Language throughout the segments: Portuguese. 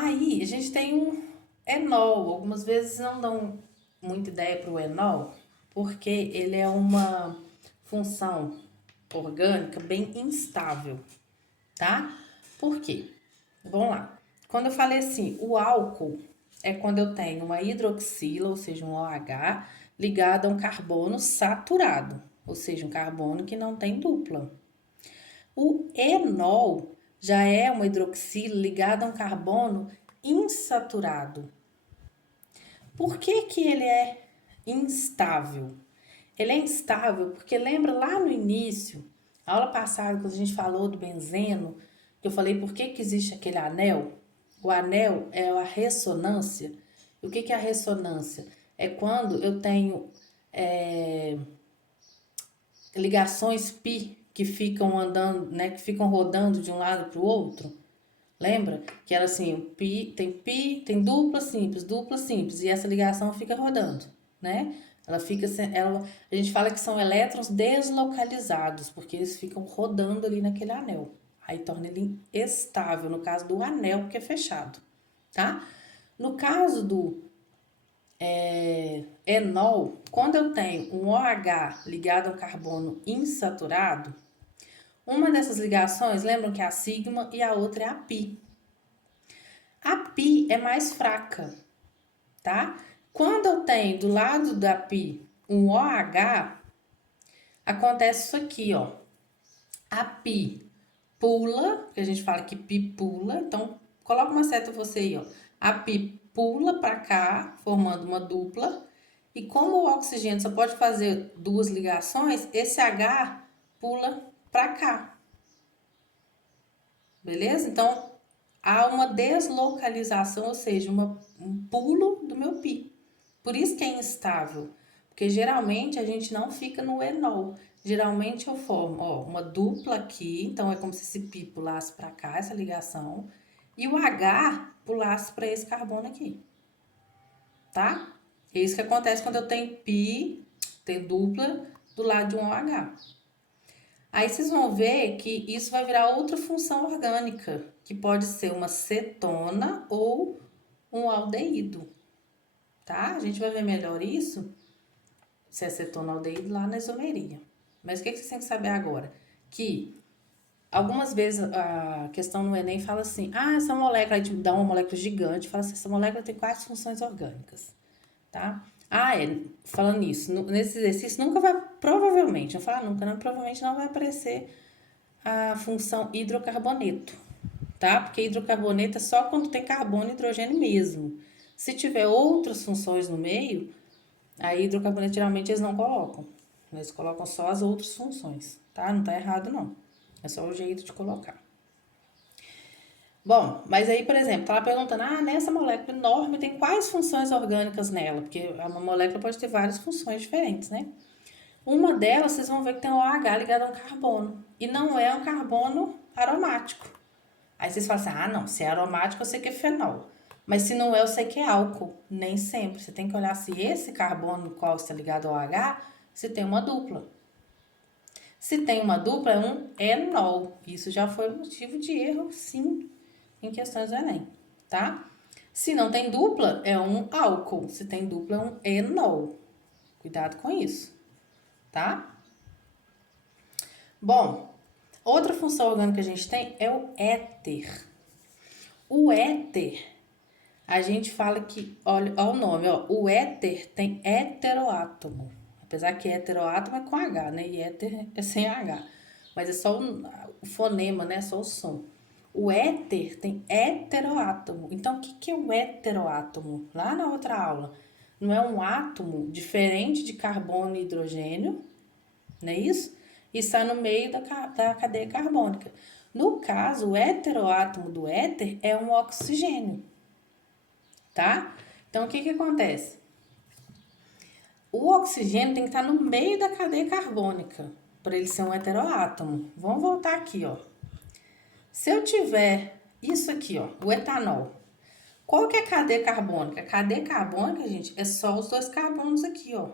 Aí a gente tem um enol. Algumas vezes não dão muita ideia para o enol, porque ele é uma função orgânica bem instável, tá? Por quê? Vamos lá. Quando eu falei assim, o álcool é quando eu tenho uma hidroxila, ou seja, um OH, ligado a um carbono saturado, ou seja, um carbono que não tem dupla. O enol já é uma hidroxila ligada a um carbono insaturado. Por que que ele é instável? Ele é instável porque lembra lá no início, a aula passada, quando a gente falou do benzeno, que eu falei por que que existe aquele anel? O anel é a ressonância. E o que que é a ressonância? É quando eu tenho é, ligações pi que ficam andando, né, que ficam rodando de um lado para o outro. Lembra? Que era assim, o pi, tem dupla simples, e essa ligação fica rodando, né? Ela fica, a gente fala que são elétrons deslocalizados, porque eles ficam rodando ali naquele anel. Aí torna ele estável, no caso do anel, que é fechado, tá? No caso do enol, quando eu tenho um OH ligado a um carbono insaturado, uma dessas ligações, lembram que é a sigma e a outra é a pi. A pi é mais fraca, tá? Quando eu tenho do lado da pi um OH, acontece isso aqui, ó. A pi pula, que a gente fala que pi pula, então coloca uma seta você aí, ó. A pi pula para cá, formando uma dupla, e como o oxigênio só pode fazer duas ligações, esse H pula para cá. Beleza? Então, há uma deslocalização, ou seja, um pulo do meu pi. Por isso que é instável, porque geralmente a gente não fica no enol. Geralmente eu formo, ó, uma dupla aqui, então é como se esse pi pulasse para cá, essa ligação, e o H pulasse para esse carbono aqui, tá? É isso que acontece quando eu tenho pi, tem dupla do lado de um OH. Aí vocês vão ver que isso vai virar outra função orgânica, que pode ser uma cetona ou um aldeído, tá? A gente vai ver melhor isso, se é cetona ou aldeído, lá na isomeria. Mas o que vocês têm que saber agora? Que algumas vezes a questão no Enem fala assim, essa molécula, a gente dá uma molécula gigante, fala assim, essa molécula tem quais funções orgânicas, tá? Falando nisso, nesse exercício nunca vai, provavelmente, eu falo nunca, não, provavelmente não vai aparecer a função hidrocarboneto, tá? Porque hidrocarboneto é só quando tem carbono e hidrogênio mesmo. Se tiver outras funções no meio, aí hidrocarboneto geralmente eles não colocam. Eles colocam só as outras funções, tá? Não tá errado não. É só o jeito de colocar. Bom, mas aí, por exemplo, tá lá perguntando, nessa molécula enorme tem quais funções orgânicas nela? Porque uma molécula pode ter várias funções diferentes, né? Uma delas, vocês vão ver que tem um OH ligado a um carbono. E não é um carbono aromático. Aí vocês falam assim, não, se é aromático eu sei que é fenol. Mas se não é, eu sei que é álcool. Nem sempre. Você tem que olhar se esse carbono no qual está ligado ao OH, se tem uma dupla. Se tem uma dupla, é um enol. Isso já foi motivo de erro, sim, em questões do Enem, tá? Se não tem dupla, é um álcool. Se tem dupla, é um enol. Cuidado com isso, tá? Bom, outra função orgânica que a gente tem é o éter. O éter, a gente fala que, olha o nome, ó, o éter tem heteroátomo. Apesar que heteroátomo é com H, né? E éter é sem H. Mas é só o fonema, né? Só o som. O éter tem heteroátomo. Então, o que é o heteroátomo? Lá na outra aula, não é um átomo diferente de carbono e hidrogênio, não é isso? E está no meio da cadeia carbônica. No caso, o heteroátomo do éter é um oxigênio, tá? Então, o que que acontece? O oxigênio tem que estar no meio da cadeia carbônica para ele ser um heteroátomo. Vamos voltar aqui, ó. Se eu tiver isso aqui, ó, o etanol, qual que é a cadeia carbônica? A cadeia carbônica, gente, é só os dois carbonos aqui, ó.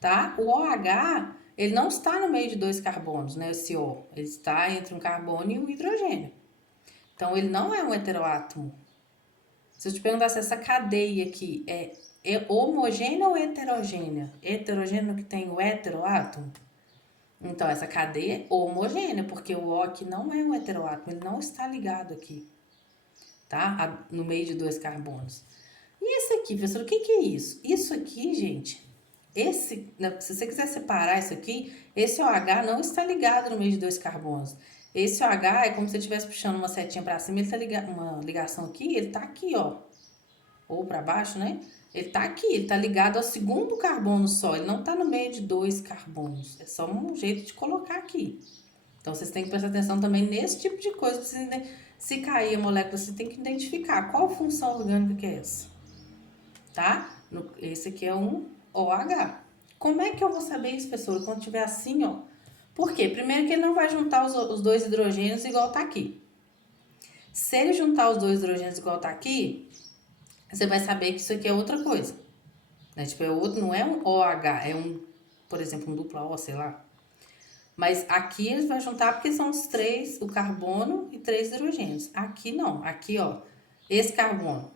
Tá? O OH, ele não está no meio de dois carbonos, né? Esse O. Ele está entre um carbono e um hidrogênio. Então, ele não é um heteroátomo. Se eu te perguntar se essa cadeia aqui é homogênea ou heterogênea? Heterogêneo que tem o heteroátomo? Então, essa cadeia é homogênea, porque o O aqui não é um heteroátomo, ele não está ligado aqui, tá? No meio de dois carbonos. E esse aqui, professor, o que que é isso? Isso aqui, gente, se você quiser separar isso aqui, esse OH não está ligado no meio de dois carbonos. Esse OH é como se você estivesse puxando uma setinha para cima, ele tá ligado, uma ligação aqui, ele tá aqui, ó. Ou para baixo, né? Ele tá aqui, ele tá ligado ao segundo carbono só, ele não tá no meio de dois carbonos. É só um jeito de colocar aqui. Então, vocês têm que prestar atenção também nesse tipo de coisa. Se cair a molécula, você tem que identificar qual função orgânica que é essa, tá? Esse aqui é um OH. Como é que eu vou saber isso, professora? Quando tiver assim, ó. Por quê? Primeiro que ele não vai juntar os dois hidrogênios igual tá aqui. Se ele juntar os dois hidrogênios igual tá aqui, você vai saber que isso aqui é outra coisa. Né? Tipo, é outro, não é um OH, é um, por exemplo, um duplo O, sei lá. Mas aqui eles vão juntar porque são os três, o carbono e 3 hidrogênios. Aqui não, aqui ó, esse carbono.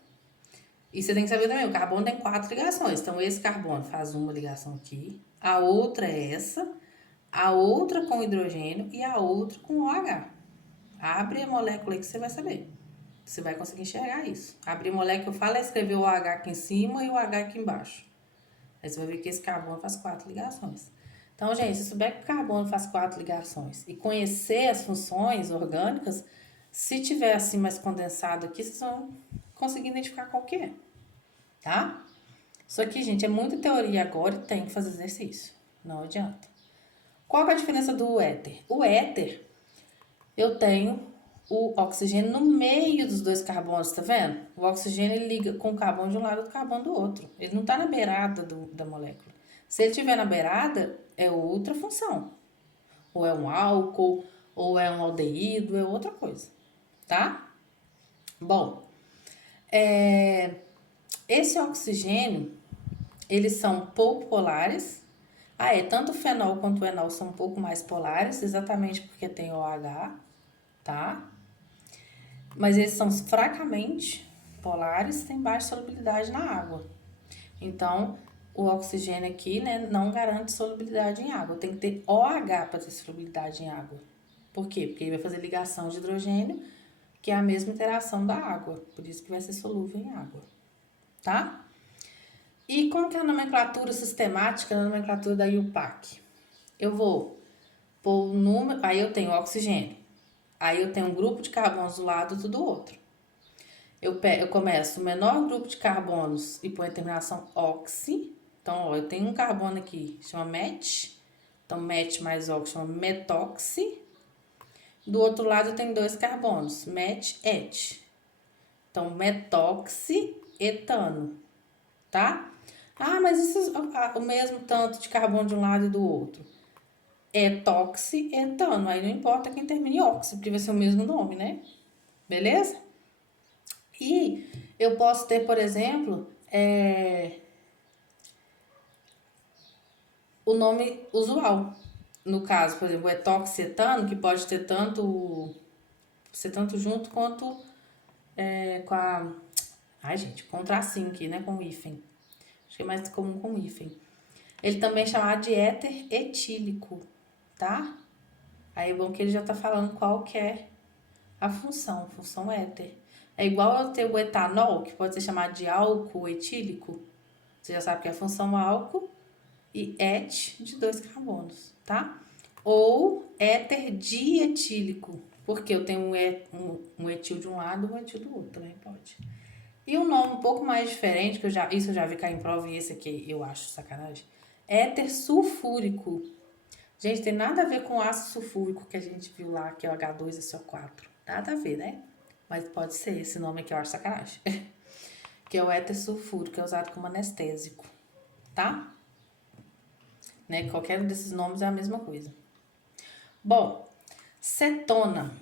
E você tem que saber também, o carbono tem 4 ligações. Então, esse carbono faz uma ligação aqui, a outra é essa, a outra com hidrogênio e a outra com OH. Abre a molécula aí que você vai saber. Você vai conseguir enxergar isso. Abrir a molécula, eu falo é escrever o OH aqui em cima e o OH aqui embaixo. Aí você vai ver que esse carbono faz 4 ligações. Então, gente, se souber que o carbono faz 4 ligações e conhecer as funções orgânicas, se tiver assim mais condensado aqui, vocês vão conseguir identificar qual que é, tá? Isso aqui, gente, é muita teoria agora e tem que fazer exercício. Não adianta. Qual que é a diferença do éter? O éter, eu tenho o oxigênio no meio dos dois carbonos, tá vendo? O oxigênio ele liga com o carbono de um lado e o carbono do outro. Ele não tá na beirada da molécula. Se ele estiver na beirada, é outra função. Ou é um álcool, ou é um aldeído, é outra coisa, tá? Bom, esse oxigênio, eles são pouco polares. Tanto o fenol quanto o enol são um pouco mais polares, exatamente porque tem OH, tá? Mas eles são fracamente polares, têm baixa solubilidade na água. Então, o oxigênio aqui, né, não garante solubilidade em água. Tem que ter OH para ter solubilidade em água. Por quê? Porque ele vai fazer ligação de hidrogênio, que é a mesma interação da água. Por isso que vai ser solúvel em água, tá? E como que é a nomenclatura sistemática, a nomenclatura da IUPAC? Eu vou pôr o número, aí eu tenho oxigênio. Aí eu tenho um grupo de carbonos do lado do outro. Eu começo o menor grupo de carbonos e põe a terminação oxi. Então, ó, eu tenho um carbono aqui, chama met. Então, met mais oxi chama metoxi. Do outro lado eu tenho 2 carbonos, met, et. Então, metoxi, etano, tá? Mas isso é o mesmo tanto de carbono de um lado e do outro. Etoxi, etano. Aí não importa quem termine oxi, porque vai ser o mesmo nome, né? Beleza? E eu posso ter, por exemplo, o nome usual. No caso, por exemplo, o etoxietano, que pode ter ser tanto junto quanto com a... Ai, gente, com um tracinho aqui, né? Com o hífen. Acho que é mais comum com o hífen. Ele também é chamado de éter etílico, tá? Aí é bom que ele já tá falando qual que é a função éter. É igual eu ter o etanol, que pode ser chamado de álcool etílico. Você já sabe que é a função álcool e et de 2 carbonos, tá? Ou éter dietílico, porque eu tenho um etil de um lado e um etil do outro, também pode. E um nome um pouco mais diferente, que isso eu já vi cair em prova e esse aqui eu acho sacanagem, éter sulfúrico. Gente, tem nada a ver com o ácido sulfúrico que a gente viu lá, que é o H2SO4. Nada a ver, né? Mas pode ser esse nome aqui, eu acho sacanagem. Que é o éter sulfúrico, que é usado como anestésico, tá? Né? Qualquer um desses nomes é a mesma coisa. Bom, cetona.